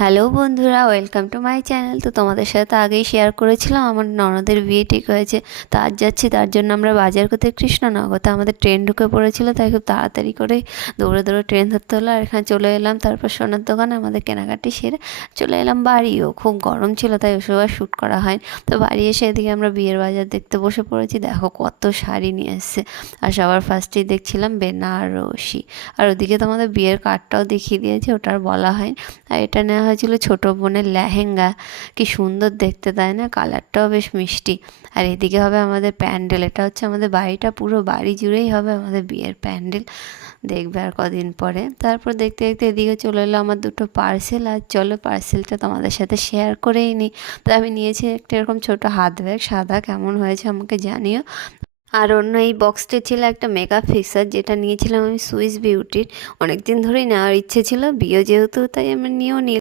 Hello বন্ধুরা, welcome to my channel. তো তোমাদের সাথে তো আগেই শেয়ার করেছিলাম আমার ননদের বিয়ে ঠিক হয়েছে। তো আজ যাচ্ছি, তার জন্য আমরা বাজার করতে কৃষ্ণনগর। তো আমাদের ট্রেন ঢুকে পড়েছিল, তাই খুব তাড়াতাড়ি করে দৌড়ে দৌড়ে ট্রেন ধরতে হলো। আর এখানে চলে এলাম, তারপর সোনার দোকানে আমাদের কেনাকাটি সেরে চলে এলাম বাড়িও। খুব গরম ছিল, তাই ওসব আর শ্যুট করা হয়। তো বাড়ি এসে এদিকে আমরা বিয়ের বাজার দেখতে বসে পড়েছি। দেখো কত শাড়ি নিয়ে এসছে। আর সবার ফার্স্টেই দেখছিলাম বেনারসি। আর ওদিকে তো আমাদের বিয়ের কার্ডটাও দেখিয়ে দিয়েছে, ওটা আর বলা হয়। আর এটা নেওয়া হয়েছিল ছোটো বোনের লেহেঙ্গা। কি সুন্দর দেখতে, তাই না? কালারটাও বেশ মিষ্টি। আর এদিকে হবে আমাদের প্যান্ডেল। এটা হচ্ছে আমাদের বাড়িটা, পুরো বাড়ি জুড়েই হবে আমাদের বিয়ের প্যান্ডেল। দেখবে আর কদিন পরে। তারপর দেখতে দেখতে এদিকে চলে এলো আমার দুটো পার্সেল। আর চলো পার্সেলটা তোমাদের সাথে শেয়ার করেই নিই। তো আমি নিয়েছি একটা এরকম ছোটো হাত ব্যাগ, সাদা। কেমন হয়েছে আমাকে জানিও। আর অন্য এই বক্সটি ছিল একটা মেকআপ ফিক্সার, যেটা নিয়েছিলাম আমি সুইস বিউটির। অনেক দিন ধরেই নেওয়ার ইচ্ছে ছিল, বিয়ে যেহেতু, তাই আমি নিয়েও নিই।